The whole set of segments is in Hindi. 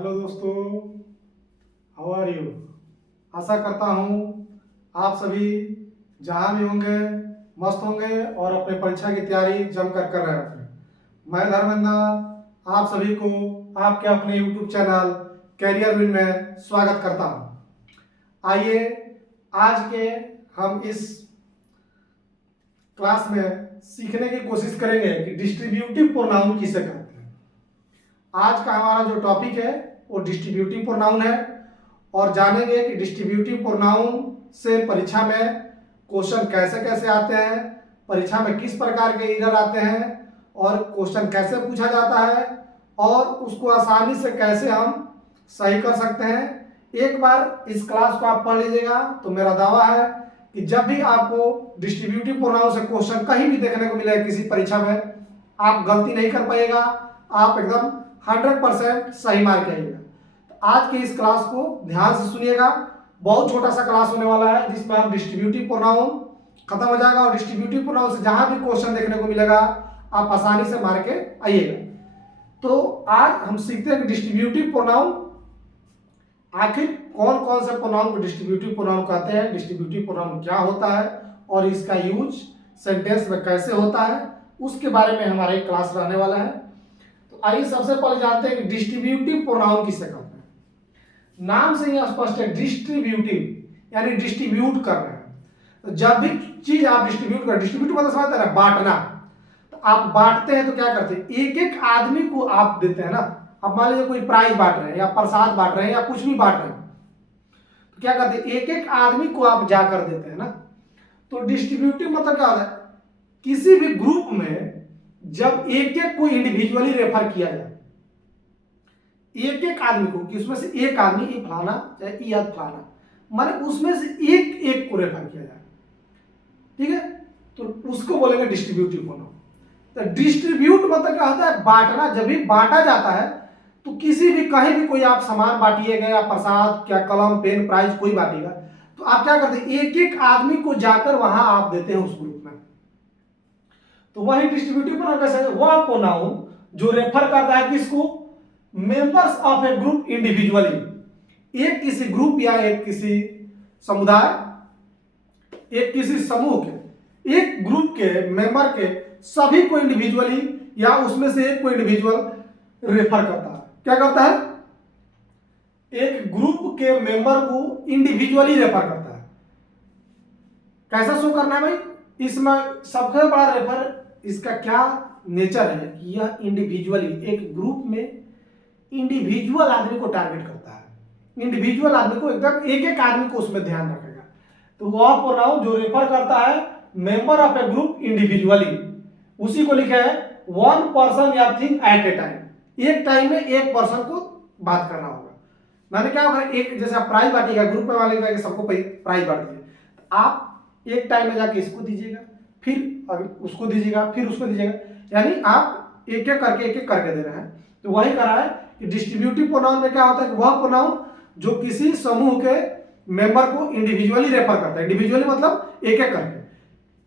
हेलो दोस्तों, हाउ आर यू। आशा करता हूँ आप सभी जहाँ भी होंगे मस्त होंगे और अपने परीक्षा की तैयारी जमकर कर रहे होंगे। मैं धर्मेंद्र आप सभी को आपके अपने यूट्यूब चैनल कैरियर विन में स्वागत करता हूँ। आइए आज के हम इस क्लास में सीखने की कोशिश करेंगे कि डिस्ट्रीब्यूटिव प्रोनाउन किसे कहते हैं। आज का हमारा जो टॉपिक है वो डिस्ट्रीब्यूटिव प्रोनाउन है और जानेंगे कि डिस्ट्रीब्यूटिव प्रोनाउन से परीक्षा में क्वेश्चन कैसे कैसे आते हैं, परीक्षा में किस प्रकार के एरर आते हैं और क्वेश्चन कैसे पूछा जाता है और उसको आसानी से कैसे हम सही कर सकते हैं। एक बार इस क्लास को आप पढ़ लीजिएगा तो मेरा दावा है कि जब भी आपको डिस्ट्रीब्यूटिव प्रोनाउन से क्वेश्चन कहीं भी देखने को मिले किसी परीक्षा में, आप गलती नहीं कर पाइएगा, आप एकदम 100% सही मार्क आएगा। तो आज के इस क्लास को ध्यान से सुनिएगा। बहुत छोटा सा क्लास होने वाला है जिसमें हम डिस्ट्रीब्यूटिव प्रोनाउन खत्म हो जाएगा और डिस्ट्रीब्यूटिव प्रोनाउन से जहां भी क्वेश्चन देखने को मिलेगा आप आसानी से मार के आइएगा। तो आज हम सीखते हैं कि डिस्ट्रीब्यूटिव प्रोनाउन आखिर कौन कौन से प्रोनाउन को डिस्ट्रीब्यूटिव प्रोनाउन कहते हैं, डिस्ट्रीब्यूटिव प्रोनाउन क्या होता है और इसका यूज सेंटेंस में कैसे होता है, उसके बारे में हमारा एक क्लास रहने वाला है। तो आइए सबसे पहले जानते हैं कि डिस्ट्रीब्यूटिव प्रोनाउन किसे कहते हैं। नाम से ही स्पष्ट है, डिस्ट्रीब्यूटिव यानी डिस्ट्रीब्यूट कर रहे हैं। तो जब भी चीज आप डिस्ट्रीब्यूट मतलब समझते हैं ना, बांटना। तो आप बांटते हैं तो क्या करते हैं, एक एक आदमी को आप देते हैं ना। अब मान लीजिए कोई प्राइज बांट रहे हैं या प्रसाद बांट रहे हैं या कुछ भी बांट रहे हैं, तो क्या करते हैं, एक एक आदमी को आप जाकर देते हैं ना। तो डिस्ट्रीब्यूटिव मतलब क्या होता है, किसी भी ग्रुप में जब एक एक को इंडिविजुअली रेफर किया जाए, एक एक आदमी को, कि उसमें से एक आदमी ये फलाना चाहे ये फलाना, माने उसमें से एक एक को रेफर किया जाए, ठीक है, तो उसको बोलेंगे डिस्ट्रीब्यूटिव प्रोनाउन। तो डिस्ट्रीब्यूट मतलब क्या होता है, बांटना। जब भी बांटा जाता है तो किसी भी कहीं भी कोई आप सामान बांटिएगा या प्रसाद क्या कलम पेन प्राइज कोई बांटेगा, तो आप क्या करते हैं, एक एक आदमी को जाकर वहां आप देते हैं उस ग्रुप में। तो वही डिस्ट्रीब्यूटिव प्रोनाउन कैसे है, वह प्रोनाउन जो रेफर करता है किसको, members of A group individually. एक किसी ग्रुप या एक किसी समुदाय, एक किसी समूह के, एक ग्रुप के मेंबर के सभी को इंडिविजुअली या उसमें से एक को इंडिविजुअल रेफर करता है। क्या करता है, एक ग्रुप के मेंबर को इंडिविजुअली रेफर करता है। कैसा शो करना है भाई, इसमें सबसे बड़ा रेफर इसका क्या नेचर है कि यह इंडिविजुअली एक ग्रुप में इंडिविजुअल आदमी को टारगेट करता है। इंडिविजुअल आदमी को एकदम एक एक आदमी को उसमें ध्यान रखेगा। तो वह प्रोनाउन जो रेफर करता है member of A group individually, उसी को लिखा है वन पर्सन या थिंग एट ए टाइम। एक टाइम में एक पर्सन को बात करना होगा। मैंने क्या होगा, एक जैसे आप प्राइज बांटिएगा, ग्रुप में वाले का सबको प्राइज बांट दीजिए, तो आप एक टाइम में जाके इसको दीजिएगा, फिर उसको दीजिएगा, फिर उसको दीजिएगा, यानी आप एक एक करके दे रहे हैं। तो वही करा है कि डिस्ट्रीब्यूटिव प्रोनाउन में क्या होता है, वह प्रोनाउन जो किसी समूह के मेंबर को इंडिविजुअली रेफर करता है। इंडिविजुअली मतलब एक एक करके,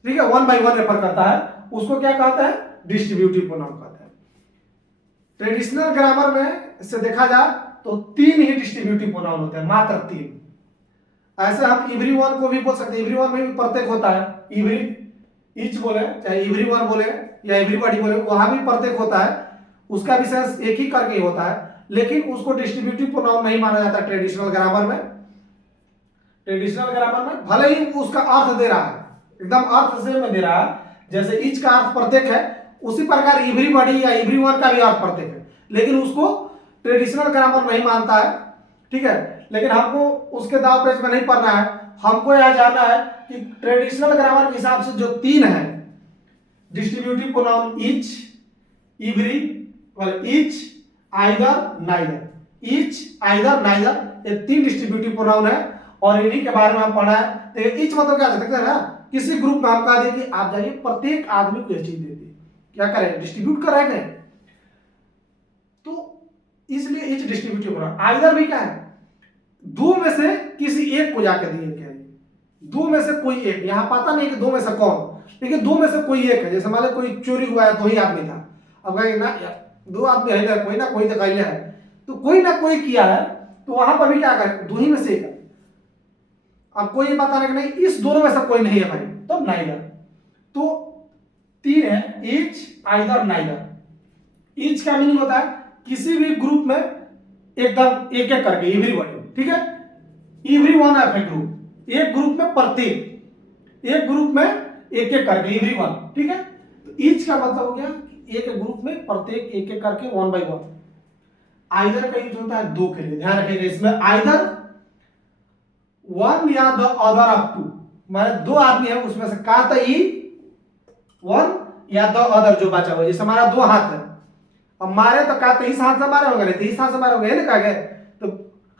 ठीक है, वन बाय वन रेफर करता है, उसको क्या कहता है, डिस्ट्रीब्यूटिव प्रोनाउन कहता है। ट्रेडिशनल ग्रामर में से देखा जाए तो 3 ही डिस्ट्रीब्यूटिव प्रोनाउन होते हैं, मात्र 3। ऐसे हम एवरीवन को भी बोल सकते हैं, एवरीवन में भी प्रत्येक होता है, एवरी ईच बोले चाहे एवरीवन बोले या एवरीबॉडी बोले, वहां भी प्रत्येक होता है, उसका विशेष एक ही करके ही होता है, लेकिन उसको डिस्ट्रीब्यूटिव प्रोनाउन नहीं माना जाता ट्रेडिशनल ग्रामर में। ट्रेडिशनल ग्रामर में भले ही उसका अर्थ दे रहा है, एकदम अर्थ से में दे रहा है, जैसे ईच का अर्थ प्रत्येक है, उसी प्रकार एवरीबॉडी या एवरीवन का भी अर्थ प्रत्येक है, लेकिन उसको ट्रेडिशनल ग्रामर नहीं मानता है, ठीक है। लेकिन हमको उसके दाव पेच में नहीं पढ़ना है, हमको यह जानना है कि ट्रेडिशनल ग्रामर के हिसाब से जो 3 है distributive pronoun, each, every, each, either, neither, each, either, neither, ये 3 डिस्ट्रीब्यूटिव प्रोनाउन है और इन्हीं के बारे में हम पढ़ा है। तो ईच मतलब क्या देखते हैं ना, किसी ग्रुप में हम कह दें कि आप जाइए प्रत्येक आदमी को यह चीज दे दी, क्या करें, डिस्ट्रीब्यूट कर रहे हैं, तो इसलिए ईच डिस्ट्रीब्यूटिव प्रोनाउन। आइदर भी क्या है, 2 में से किसी एक को जाकर दिए, क्या है 2 में से कोई एक, यहां पता नहीं कि 2 में से कौन, लेकिन 2 में से कोई एक है। जैसे मान लो कोई चोरी हुआ है, 2 ही आदमी था, अब कहेंगे ना 2 आदमी है, कोई ना कोई तो कैले है, तो कोई ना कोई किया है, तो वहां पर भी क्या करें, दो ही में से एक है। अब कोई ये बताने का नहीं इस दोनों में से कोई नहीं है भाई, तो नाइदर। तो तीन है, ईच, आइदर, नाइदर। ईच का मीनिंग होता है किसी भी ग्रुप में एकदम एक एक करके, एवरीबॉडी, ठीक है, every one of A group, एक ग्रुप में प्रत्येक, एक ग्रुप में एक एक करके, एवरी वन, ठीक है। तो ईच का मतलब हो गया एक ग्रुप में प्रत्येक एक एक करके, वन बाय वन। आइदर का यूज होता है दो के लिए, ध्यान रखिएगा इसमें, आइदर वन या द अदर ऑफ टू, माने दो आदमी है उसमें से का तो ई वन या द अदर जो बचा हुआ, जैसे हमारा दो हाथ है, अब मारे तो का तो इस हाथ से मारे होंगे, नहीं तो इस हाथ से मारे होंगे, ये ना कहा गया, तो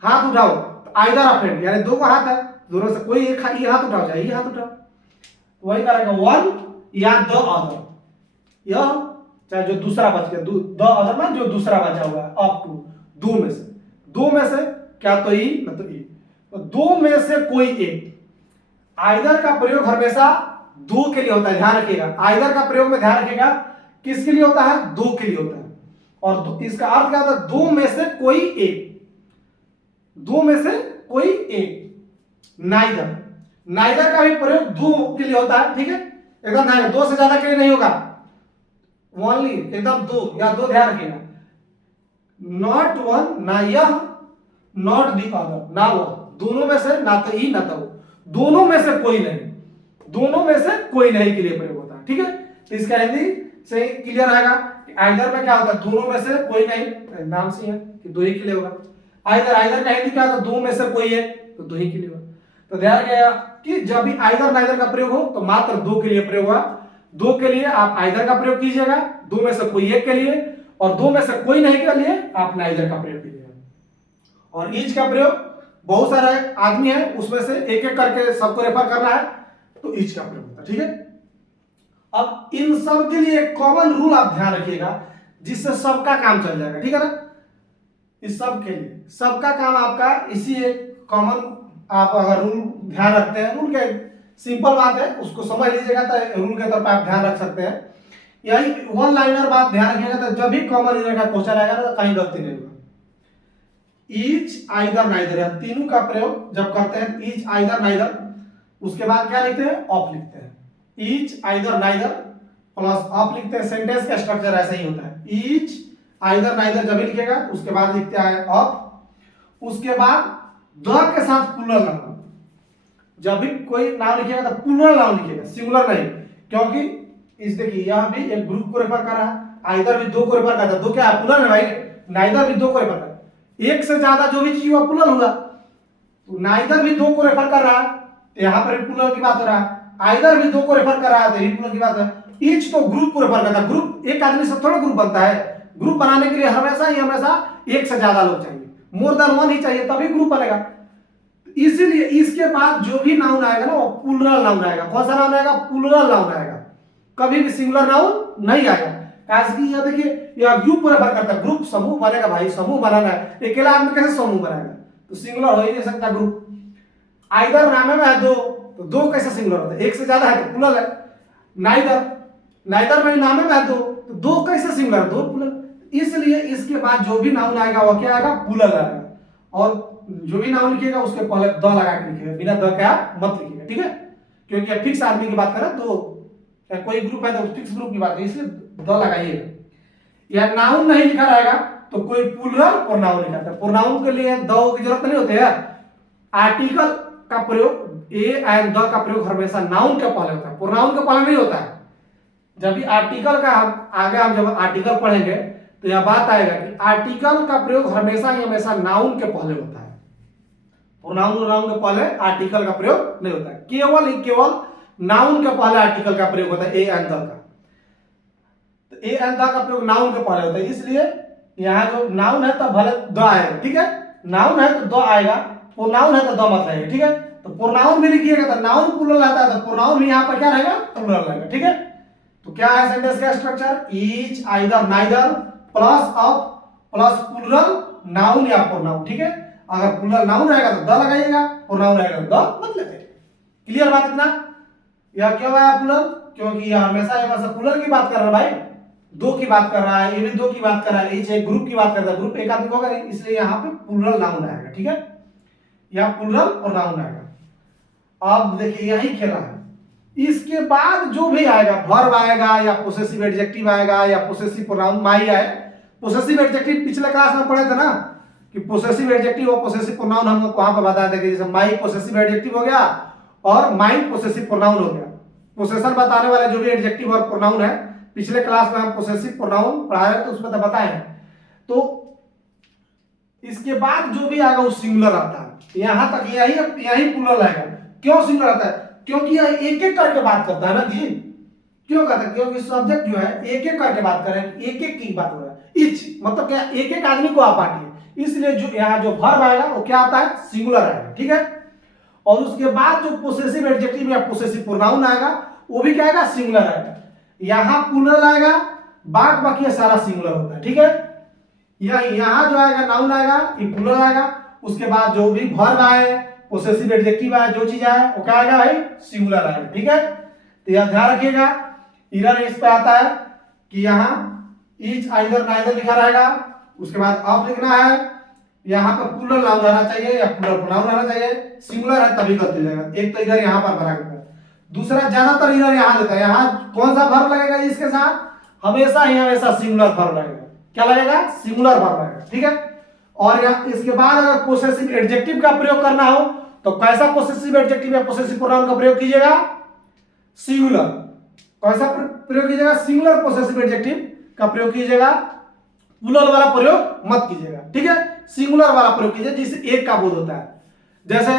हाथ उठाओ तो आइदर ऑफ हैंड, यानी दो हाथ है, दोनों से कोई एक ये हाथ उठाओ चाहे ये हाथ उठाओ, वही करेगा वन या द अदर, यह चाहे जो दूसरा बच गया, द अदर में जो दूसरा बचा हुआ है, ऑफ टू, दो में से, दो में से क्या तो ई न तो ई, तो दो में से कोई एक। आइदर का प्रयोग हमेशा दो के लिए होता है, ध्यान रखिएगा, आइदर का प्रयोग में ध्यान रखिएगा किसके लिए होता है, दो के लिए होता है। और इसका अर्थ क्या होता है, दो में से कोई एक, दो में से कोई एक। नाइदर, नाइदर का भी प्रयोग दो के लिए होता है, ठीक है, एकदम ध्यान, दो से ज्यादा के लिए नहीं होगा, ओनली एकदम दो या दो, ध्यान रखिएगा, नॉट वन, ना यह, नॉट दी अदर, ना वो, दोनों में से, ना तो ई ना तो वो, दोनों में से कोई नहीं, दोनों में से कोई नहीं के लिए प्रयोग होता है, ठीक है। तो इसका हिंदी से क्लियर आएगा, आइदर में क्या होता है, दोनों में से कोई नहीं, नाम से है कि दो ही के लिए होगा। आइदर, आइदर का हिंदी क्या होता है, दो में से कोई एक, तो दो ही के लिए होगा। तो ध्यान रखिएगा कि जब भी आइदर नाइदर का प्रयोग हो तो मात्र दो के लिए प्रयोग हुआ, दो के लिए आप आइदर का प्रयोग कीजिएगा, दो में से कोई एक के लिए, और दो में से कोई नहीं के लिए आप नाइदर का प्रयोग कीजिएगा। और ईच का प्रयोग बहुत सारे आदमी है उसमें से एक एक करके सबको रेफर करना है, तो ईच का प्रयोग होता है, ठीक है। अब इन सब के लिए कॉमन रूल आप ध्यान रखिएगा जिससे सबका काम चल जाएगा, ठीक है ना। इस सब के लिए सबका काम आपका इसी एक कॉमन, आप अगर रूल ध्यान रखते हैं, रूल के सिंपल बात है उसको समझ लीजिएगा तो रूल के तौर पर आप ध्यान रख सकते हैं। यही वन लाइनर बात ध्यान रखिएगा, तो जब भी कॉमन ईयर का क्वेश्चन आएगा ना तो कहीं गलती नहीं होगा। ईच, आइदर, नाइदर, तीनों का प्रयोग जब करते हैं, ईच, आइदर, नाइदर, उसके बाद क्या लिखते हैं, ऑफ लिखते हैं। Each, either, neither plus of लिखते हैं, सेंटेंस का स्ट्रक्चर ऐसा ही होता है, ईच, आइदर, नाइदर जब भी लिखेगा उसके बाद लिखते हैं ऑफ, उसके बाद द के साथ प्लूरल नाउन, जब भी कोई नाउन लिखेगा तो प्लूरल नाउन लिखेगा, सिंगुलर नहीं, क्योंकि इस देखिए यह भी एक ग्रुप को रेफर कर रहा है, आइदर भी दो को रेफर करता है, दो क्या है, प्लूरल है भाई, नाइदर भी दो को रेफर करता है, एक से ज्यादा जो भी चीज हुआ प्लूरल हुआ, तो नाइदर भी दो को रेफर कर रहा है, यहां पर प्लूरल की बात हो रहा है, आइदर भी दो को रेफर कर रहा है, तो प्लूरल की बात है। ईच तो ग्रुप को रेफर करता है, ग्रुप एक आदमी से थोड़ा ग्रुप बनता है, ग्रुप बनाने के लिए हमेशा एक से ज्यादा लोग चाहिए, मोर देन वन ही चाहिए तभी ग्रुप बनेगा। इसीलिए इसके बाद जो भी नाउन आएगा ना वो प्लूरल नाउन आएगा। कौन सा नाउन आएगा, प्लूरल नाउन आएगा, कभी भी सिंगुलर नाउन नहीं आएगा। काहे कि यह देखिए यह ग्रुप को रेफर करता है, ग्रुप समूह बनेगा भाई, समूह बनाना है, अकेला आदमी कैसे समूह बनाएगा, तो सिंगुलर हो ही नहीं सकता ग्रुप। आइदर नामे में है दो, तो दो कैसे सिंगुलर होता है, एक से ज्यादा है तो प्लूरल है। नाइदर, नाइदर में नामे में है दो, तो दो कैसे सिंगुलर, दो प्लूरल। इसलिए इसके बाद जो भी नाउन आएगा वो क्या आएगा, प्लूरल आएगा, और जो भी नाउन लिखिएगा उसके पहले द लगा के लिखिएगा, बिना द के आप मत लिखिएगा, ठीक है, क्योंकि फिक्स आदमी की बात करें तो कोई ग्रुप है तो फिक्स ग्रुप की बात है, इसलिए द लगाइएगा। या नाउन नहीं लिखा रहेगा तो कोई प्लूरल प्रोनाउन लिखा है, प्रोनाउन के लिए द की जरूरत नहीं होती है। आर्टिकल का प्रयोग, ए एंड द का प्रयोग हमेशा नाउन के पहले होता है, प्रोनाउन के पहले नहीं होता है। जब भी आर्टिकल का आगे हम जब आर्टिकल पढ़ेंगे तो यह बात आएगा कि आर्टिकल का प्रयोग हमेशा ही हमेशा नाउन के पहले होता है, प्रोनाउन के पहले आर्टिकल का प्रयोग नहीं होता है, केवल नाउन के पहले आर्टिकल का प्रयोग होता है, ए एंड द का। तो ए एंड द का प्रयोग नाउन के पहले होता है, इसलिए यहाँ जो नाउन है तो भले द आएगा, ठीक है, नाउन है तो द आएगा, प्रोनाउन है तो द मत रहेगा, ठीक है। तो प्रोनाउन भी लिखिएगा तो नाउन प्लूरल आता है, तो प्रोनाउन भी यहाँ पर क्या रहेगा, प्लूरल रहेगा, ठीक है। तो क्या है सेंटेंस का structure, each, either, neither plus of plus plural noun या प्रोनाउन, ठीक है। अगर प्लूरल नाउन रहेगा तो द लगाइएगा, प्रोनाउन रहेगा तो द मत लगाइएगा। क्लियर बात इतना। यह क्यों आया प्लूरल, क्योंकि यह हमेशा प्लूरल की बात कर रहा है भाई, दो की बात कर रहा है, ये भी दो की बात कर रहा है, एक ग्रुप की बात करता है, ग्रुप एक आदमी को होगा नहीं, इसलिए यहाँ पे प्लूरल नाउन आएगा। ठीक है, यहाँ प्लूरल और नाउन आएगा। अब देखिए यही खेला है। इसके बाद जो भी आएगा, वर्ब आएगा या पोसेसिव एडजेक्टिव आएगा या पोसेसिव प्रोनाउन, माई आए। पोसेसिव एडजेक्टिव पिछले क्लास में पढ़े थे ना कि पोसेसिव एडजेक्टिव और पोसेसिव प्रोनाउन हम लोग वहां पर बताया था कि जैसे माई पोसेसिव एडजेक्टिव हो गया और माई पोसेसिव प्रोनाउन हो गया। पोसेशन बताने वाले जो भी एडजेक्टिव और प्रोनाउन है, पिछले क्लास में हम पोसेसिव प्रोनाउन पढ़ाए तो उसमें तो बताए हैं। तो इसके बाद जो भी आएगा वो सिंगुलर आता है। यहां तक यही प्लूरल आएगा। क्यों सिंगुलर आता है? क्योंकि यह एक एक करके बात करता है ना जी। क्यों कहता है? क्योंकि सब्जेक्ट जो है एक एक करके बात कर रहे हैं, एक एक की बात हो रहा है। इच मतलब क्या, एक एक आदमी को आप बांटिए, इसलिए जो यहाँ जो वर्ब आएगा वो क्या आता है? सिंगुलर आएगा। ठीक है, और उसके बाद जो पोसेसिव एडजेक्टिव या पोसेसिव प्रोनाउन आएगा वो भी क्या आएगा? सिंगुलर आएगा। यहाँ प्लूरल आएगा, बाकी सारा सिंगुलर होता है। ठीक है, यहाँ जो आएगा नाउन आएगा, ये प्लूरल आएगा। उसके बाद जो भी वर्ब आए, पोसेसिव एडजेक्टिव आए, जो चीज आए वो क्या आएगा भाई? सिंगुलर आएगा। ठीक है, तो यह ध्यान रखिएगा। इरर इस पे आता है कि यहाँ इच आइदर नाइदर लिखा रहेगा, उसके बाद ऑफ लिखना है। यहाँ पर प्लूरल नाउन रहना चाहिए या प्लूरल प्रोनाउन रहना चाहिए। सिंगुलर है तभी गलती हो जाएगा। एक तो इधर यहाँ पर बना के, दूसरा ज्यादातर इरर यहाँ देता है। यहाँ कौन सा वर्ब लगेगा इसके साथ? हमेशा सिंगुलर वर्ब लगेगा। क्या लगेगा? सिंगुलर वर्ब लगेगा। ठीक है, और इसके बाद अगर पोसेसिव एडजेक्टिव का प्रयोग करना हो तो कैसा पोसेसिव एडजेक्टिव या पोसेसिव प्रोनाउन का प्रयोग कीजिएगा? सिंगुलर। कैसा प्रयोग कीजिएगा? सिंगुलर पोसेसिव एडजेक्टिव का प्रयोग कीजिएगा, प्लूरल वाला प्रयोग मत कीजिएगा। ठीक है, सिंगुलर वाला प्रयोग कीजिए जिससे एक का बोध होता है। जैसे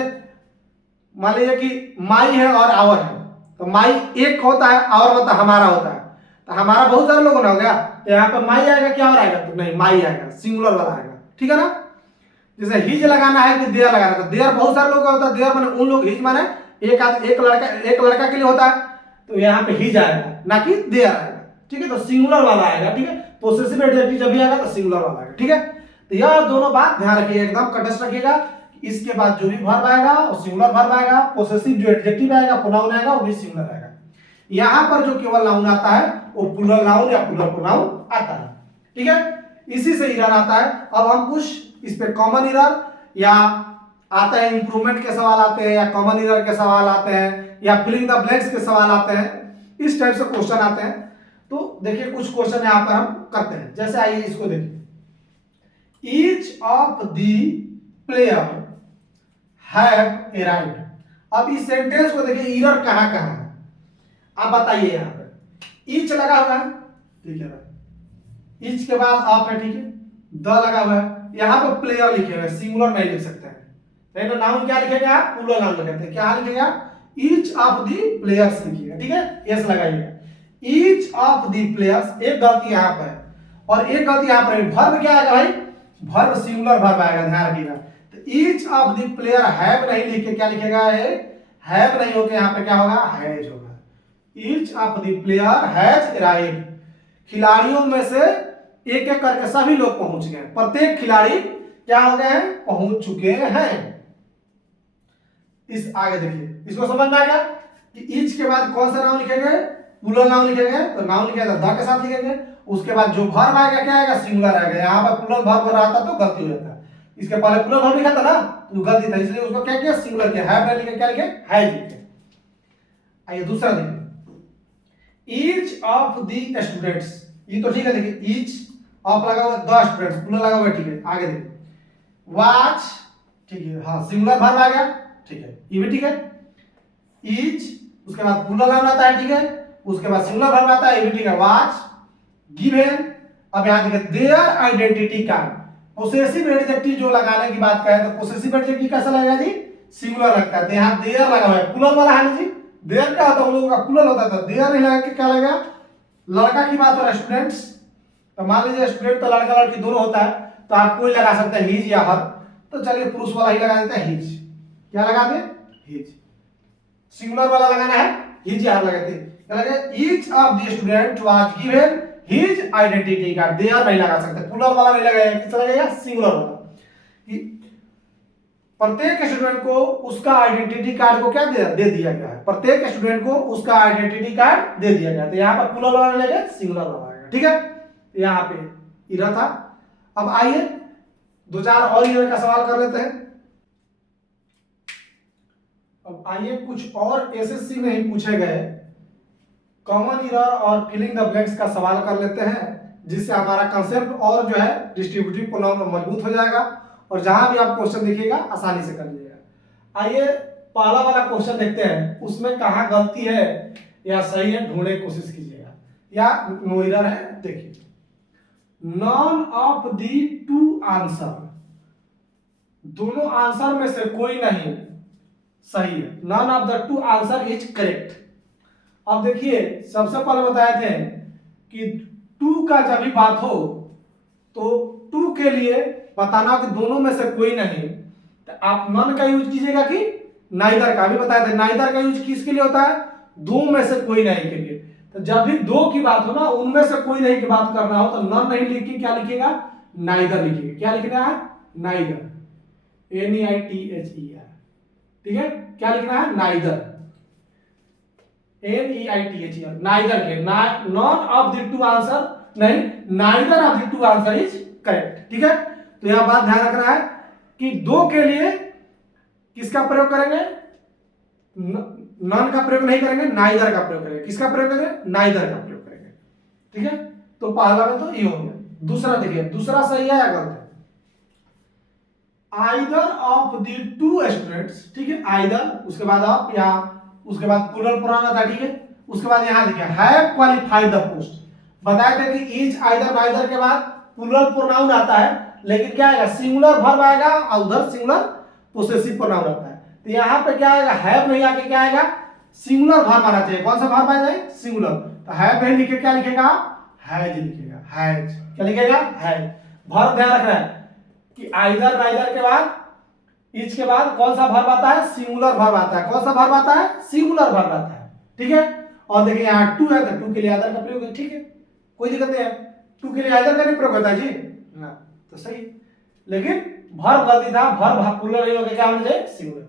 मान लीजिए कि माई है और आवर है, तो माई एक होता है, आवर मतलब हमारा होता है। तो हमारा बहुत सारे लोगों ने हो गया, तो यहाँ पर माई आएगा क्या और आएगा? तो नहीं, माई आएगा, सिंगुलर वाला आएगा। ठीक है ना, जैसे हिज लगाना है कि देयर लगाना है, तो देयर बहुत सारे लोग का होता है। देयर माने उन लोग, हिज माने एक लड़का के लिए होता है, तो यहाँ पे हिज आएगा ना कि देयर आएगा। ठीक है, तो सिंगुलर वाला आएगा। ठीक है, पोसेसिव एडजेक्टिव जब भी आएगा तो सिंगुलर वाला आएगा। ठीक है, तो यह दोनों बात ध्यान रखिएगा, एकदम कंटेस्ट रखिएगा। इसके बाद जो भी वर्ब आएगा वो सिंगुलर वर्ब आएगा, पोसेसिव जो एडजेक्टिव आएगा, प्रोनाउन आएगा, वो भी सिंगुलर आएगा। यहाँ पर जो केवल नाउन आता है वो प्लूरल नाउन या प्लूरल प्रोनाउन आता है। ठीक है, इसी से इरर आता है। अब हम कुछ इस पे कॉमन इरर या आता है, इंप्रूवमेंट के सवाल आते हैं या कॉमन इरर के सवाल आते हैं या फिलिंग द ब्लैंक्स के सवाल आते हैं, इस टाइप से क्वेश्चन आते हैं। तो देखिए कुछ क्वेश्चन यहाँ पर हम करते हैं। जैसे आइए इसको देखिए, each of the player have a right. अब इस सेंटेंस को देखिए, इरर कहाँ कहाँ है आप बताइए। यहाँ पे ईच लगा हुआ है, ठीक है, ईच के बाद ऑफ है, ठीक है, द लगा हुआ है। यहाँ पर प्लेयर लिखे हुए, सिंगुलर नहीं लिख सकते हैं, नहीं तो नाउन क्या लिखेगा? प्लूरल नाउन लिखते हैं। क्या लिखेगा? ईच ऑफ द प्लेयर्स लिखिएगा। ठीक है, एस लगाइएगा। ईच ऑफ द प्लेयर्स, एक गलती यहाँ पर है और एक गलती यहाँ पर है। वर्ब क्या आएगा भाई? वर्ब सिंगुलर वर्ब आएगा, ध्यान रखिएगा। तो each of the player have नहीं लिख के क्या लिखेगा? हैव नहीं होके यहाँ पे क्या होगा? हैज होगा। Each of the player has arrived. खिलाड़ियों में से एक एक करके सभी लोग पहुंच गए, प्रत्येक खिलाड़ी क्या हो गए हैं? पहुंच चुके हैं। इस आगे देखिए, इसको समझ में आ गया कि ईच के बाद कौन सा नाउन लिखेंगे? प्लूरल नाउन लिखेंगे, तो नाउन लिखेगा द के साथ लिखेंगे। उसके बाद जो वर्ब आएगा क्या आएगा? सिंगुलर आएगा। यहाँ पर प्लूरल वर्ब रहता तो गलती हो जाता। इसके पहले प्लूरल वर्ब लिखा था ना, तो गलती था, इसलिए उसको क्या किया? सिंगुलर किया। हैव नहीं लिखे, क्या लिखे? हैज लिखे। आइए दूसरा देखिए, ईच ऑफ द स्टूडेंट्स, ये तो ठीक है। देखिए ईच ऑफ लगा हुआ, द स्टूडेंट्स प्लूरल लगा हुआ, ठीक है। आगे देखिए, वाच, ठीक है, हाँ सिंगुलर वर्ब आ गया, ठीक है, ये भी ठीक है। ईच, उसके बाद प्लूरल नाउन आता है, ठीक है, उसके बाद सिंगुलर वर्ब आता है, ये भी ठीक है। Watch, given. अब यहां देखिए, their identity card. Possessive adjective जो लगाने की बात करें तो पोसेसिव एडजेक्टिव कैसा लगेगा जी? सिंगुलर लगता है। तो यहाँ देयर लगा हुआ है, प्लूरल वाला है ना जी। देयर क्या होता है? उन लोगों का प्लूरल होता था। देयर नहीं लगा के क्या लगेगा? लड़का की बात हो रहा है, स्टूडेंट्स। तो मान लीजिए स्टूडेंट तो लड़का लड़की दोनों होता है, तो आप कोई लगा सकते हैं, हिज या हर। तो चलिए पुरुष वाला ही लगा देते हैं, हिज। क्या लगा दे? हिज। सिंगुलर वाला लगाना है, हिज या हर लगाते हैं। Each of the student was given his identity card. There नहीं लगा सकते, प्लूरल वाला नहीं लगाएगा, किस लगेगा? सिंगुलर वाला। प्रत्येक स्टूडेंट को उसका आइडेंटिटी कार्ड को क्या दे दिया गया है? प्रत्येक स्टूडेंट को उसका आइडेंटिटी कार्ड दे दिया गया है। तो यहाँ पर प्लूरल वाला लगेगा, सिंगुलर वाला आएगा। ठीक है, यहाँ पे इरा था। अब आइए दो चार और इरा का सवाल कर लेते हैं। अब आइए कुछ और एसएससी में ही पूछे गए कॉमन इरर और फिलिंग द ब्लैंक्स का सवाल कर लेते हैं, जिससे हमारा कंसेप्ट और जो है डिस्ट्रीब्यूटिव प्रोनाउन मजबूत हो जाएगा और जहां भी आप क्वेश्चन देखिएगा आसानी से कर लीजिएगा। आइए पहला वाला क्वेश्चन देखते हैं, उसमें कहाँ गलती है या सही है ढूंढने की कोशिश कीजिएगा, या नो एरर है। देखिए, none of the two answer, दोनों आंसर में से कोई नहीं सही है। None of the two answer is correct. अब देखिए सबसे पहले बताए थे कि टू का जब भी बात हो तो टू के लिए बताना कि दोनों में से कोई नहीं, तो आप नॉन का यूज कीजिएगा कि नाइदर का। भी बताया था नाइदर का यूज किसके लिए होता है, दो में से कोई नहीं के लिए। तो जब भी दो की बात हो ना, उनमें से कोई नहीं की बात करना हो, तो नॉन नहीं लिख के क्या लिखिएगा, नाइदर लिखिएगा। क्या लिखना है, नाइदर, NEITHER, ठीक है। क्या लिखना है, नाइदर, NEITHER, नाइदर के, none of the two answer नहीं, neither of the two answer is correct, ठीक है। तो यह बात ध्यान रखना है कि दो के लिए किसका प्रयोग करेंगे, नॉन का प्रयोग नहीं करेंगे, नाइदर का प्रयोग करेंगे। किसका प्रयोग करेंगे, नाइदर का प्रयोग करेंगे, ठीक है। तो पहला में तो ये हो गया। दूसरा देखिए, दूसरा सही है या गलत है, either of the to students, ठीक है, आइदर, उसके बाद आप या उसके बाद प्लूरल प्रोनाउन आता है, ठीक है। उसके बाद यहां देखिए हैव क्वालिफाइड द पोस्ट, बताया था कि इज आइदर नाइदर के बाद प्लूरल प्रोनाउन आता है, लेकिन क्या आएगा, सिंगुलर वर्ब आएगा और उधर सिंगुलर पोसेसिव प्रोनाउन आता है। तो यहां पे क्या आएगा, हैव नहीं आके क्या आएगा, सिंगुलर वर्ब आना चाहिए। कौन सा वर्ब आ जाए, सिंगुलर। तो हैव नहीं लिखे क्या लिखेगा, हैज लिखेगा, हैज। क्या लिखेगा, हैज। वर्ब ध्यान रखना है कि आइदर नाइदर के बाद इज के बाद कौन सा वर्ब आता है, सिंगुलर वर्ब आता है। कौन सा वर्ब आता है, सिंगुलर वर्ब आता है, ठीक है। और देखिए यहाँ टू है तो टू के लिए आइदर का प्रयोग है, ठीक है, कोई दिक्कत नहीं है। टू के लिए आइदर का नहीं प्रयोग होता है जी ना, तो सही। लेकिन वर्ब गलती था, वर्ब प्लूरल नहीं होकर क्या होना चाहिए, सिंगुलर।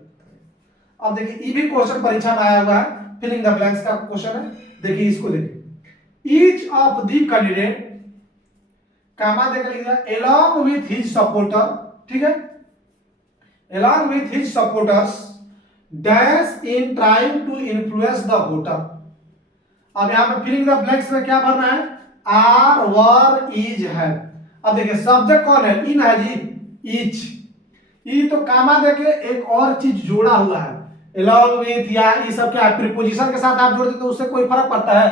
अब देखिए ये भी क्वेश्चन परीक्षा में आया हुआ है, फिलिंग द ब्लैंक्स का क्वेश्चन है। देखिए इसको देखिए, ईच ऑफ द कैंडिडेट, कामा देकर लिख दिया, along with his supporter, ठीक है, along with his supporters dash in trying to influence the voter। अब यहां पे फिलिंग द ब्लैंक्स में क्या भरना है, आर, वर, इज, है। अब देखिए सब्जेक्ट कौन है, इन है जी, ईच। ये तो कामा देके एक और चीज जोड़ा हुआ है, along with या ये सब क्या है, प्रीपोजिशन के साथ आप जोड़ देते तो उससे कोई फर्क पड़ता है।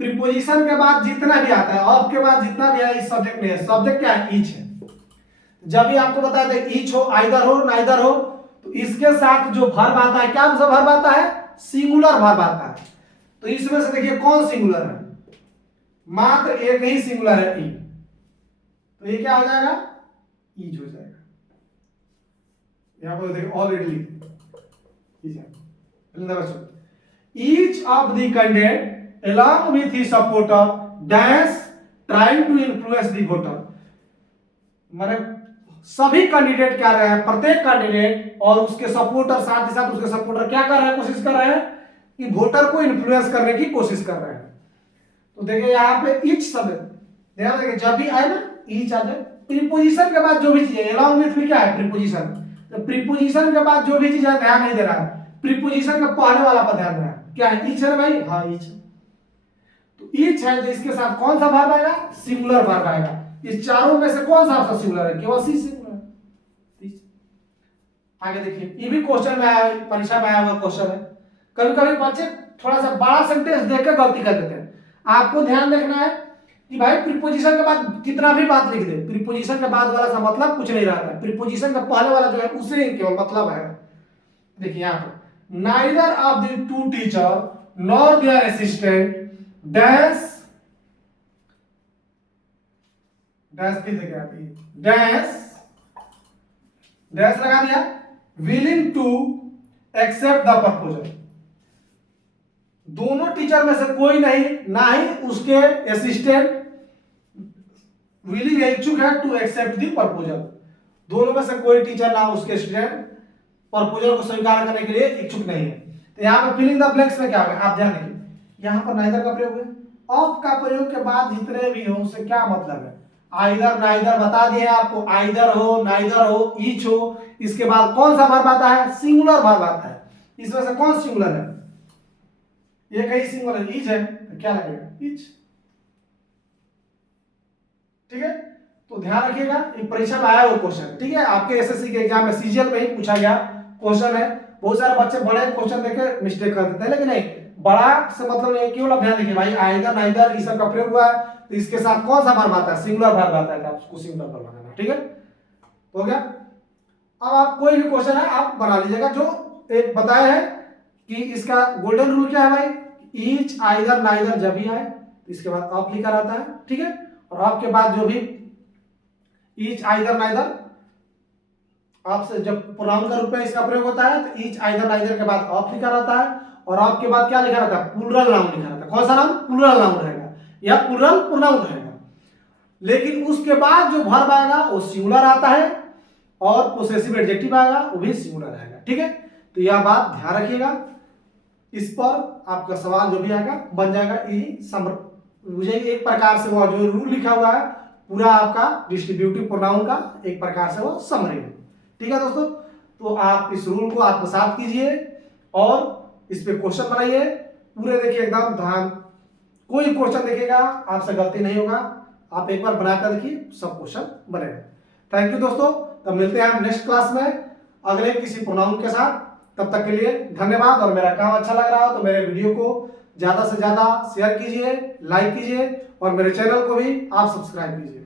प्रीपोजिशन के बाद जितना भी आता है, ऑफ के बाद जितना भी है, इस सब्जेक्ट में है। सब्जेक्ट क्या है, ईच है। जब भी आपको बताया था ईच हो, आइदर हो, नाइदर हो, तो इसके साथ जो वर्ब आता है, क्या वर्ब आता है, सिंगुलर वर्ब आता है। तो इसमें से देखिए कौन सिंगुलर है, मात्र एक ही सिंगुलर है, ई। तो ये क्या हो जाएगा, ईज हो जाएगा। यहां पर देखिए already each of the candidate along with his supporter dash trying to influence the voter, माने सभी कैंडिडेट क्या रहे हैं, प्रत्येक कैंडिडेट और उसके सपोर्टर, साथ ही साथ उसके सपोर्टर क्या कर रहे हैं, कोशिश कर रहे हैं कि वोटर को इन्फ्लुएंस करने की कोशिश कर रहे हैं। तो देखिए यहाँ पे ईच शब्द ध्यान रखिए, जब भी आए ना ईच आ जाए, प्रीपोजिशन के बाद जो भी चीज है, along with में क्या है, प्रीपोजिशन। तो प्रीपोजिशन के बाद जो भी चीज है ध्यान नहीं दे रहा है, प्रीपोजिशन के पहले वाला पर ध्यान देना है। क्या है, ईच है भाई, हाँ ईच। तो ईच है तो इसके साथ कौन सा वर्ब आएगा, सिंगुलर वर्ब आएगा। इस चारों में से कौन सा सिंगुलर है, केवल सी सिंगुलर है। आगे देखिए, ये भी क्वेश्चन में आया, परीक्षा में आया हुआ क्वेश्चन है। कभी कभी बच्चे थोड़ा सा बड़ा सेंटेंस देखकर गलती कर देते हैं। आपको ध्यान रखना है कि भाई प्रीपोजिशन के बाद कितना भी बात लिख दे, प्रीपोजिशन के बाद वाला सा मतलब कुछ नहीं रहता है, प्रीपोजिशन का पहले वाला जो है उसे केवल मतलब है। देखिए यहाँ पर neither of the two teacher nor their assistant dash dash भी देखिए आप, डैश डैश लगा दिया, willing to accept the proposal. दोनों टीचर में से कोई नहीं, ना ही उसके असिस्टेंट विलिंग इच्छुक है टू एक्सेप्ट द प्रपोजल। दोनों में से कोई टीचर ना उसके स्टूडेंट प्रपोजल को स्वीकार करने के लिए इच्छुक नहीं है। तो यहाँ पे फिलिंग द ब्लैंक्स में क्या होगा, आप ध्यान रखिए, यहाँ पर नाइदर का प्रयोग है, ऑफ का प्रयोग के बाद जितने भी हो उससे क्या मतलब है, आइदर नाइदर बता दिए आपको, आइदर हो नाइदर हो ईच हो, इसके बाद कौन सा वर्ब आता है, सिंगुलर वर्ब आता है। इसमें से कौन सिंगुलर है, ये कहीं सिंगुलर है, ईच है तो क्या लगेगा, ईच। ठीक है, तो ध्यान रखिएगा, ये परीक्षा में आया वो क्वेश्चन, ठीक है, आपके एसएससी के एग्जाम में सीजीएल में ही पूछा गया क्वेश्चन है। बहुत सारे बच्चे बड़े क्वेश्चन देके मिस्टेक कर देते हैं, लेकिन नहीं, बड़ा से मतलब ये केवल ध्यान देखिए भाई, आइदर नाइदर इस सब का प्रयोग हुआ है तो इसके साथ कौन सा वर्ब आता है, सिंगुलर वर्ब आता है, तो आपको सिंगुलर वर्ब लगाना। ठीक है, हो गया। अब आप कोई भी क्वेश्चन है आप बना लीजिएगा, जो एक बताया है कि इसका गोल्डन रूल क्या है भाई, ईच आइदर नाइदर जब भी आए तो इसके बाद ऑफ लिखा रहता है। ठीक है, और ऑफ के बाद जो भी ईच आइदर नाइदर आपसे जब प्रोनाउन का रूप में इसका प्रयोग होता है तो ईच आइदर नाइदर के बाद ऑफ लिखा रहता है, और ऑफ के बाद क्या लिखा रहता है, प्लूरल नाउन लिखा रहता है। कौन सा नाउन, प्लूरल नाउन रहेगा या प्लूरल प्रोनाउन रहेगा। लेकिन उसके बाद जो वर्ब आएगा वो सिंगुलर आता है, और पोसेसिव एडजेक्टिव आएगा वो भी सिंगुलर आएगा। ठीक है, तो यह बात ध्यान रखिएगा, इस पर आपका सवाल जो भी आएगा बन जाएगा। ये मुझे एक प्रकार से वो जो रूल लिखा हुआ है पूरा आपका डिस्ट्रीब्यूटिव प्रोनाउन का एक प्रकार से वो समरी है। ठीक है दोस्तों, तो आप इस रूल को आत्मसात कीजिए और इस पे क्वेश्चन बनाइए पूरे, देखिए एकदम ध्यान, कोई क्वेश्चन देखेगा आपसे गलती नहीं होगा, आप एक बार बनाकर देखिए सब क्वेश्चन बनेगा। थैंक यू दोस्तों, तब मिलते हैं हम नेक्स्ट क्लास में अगले किसी प्रोनाउन के साथ। तब तक के लिए धन्यवाद, और मेरा काम अच्छा लग रहा हो तो मेरे वीडियो को ज्यादा से ज्यादा शेयर कीजिए, लाइक कीजिए, और मेरे चैनल को भी आप सब्सक्राइब कीजिए।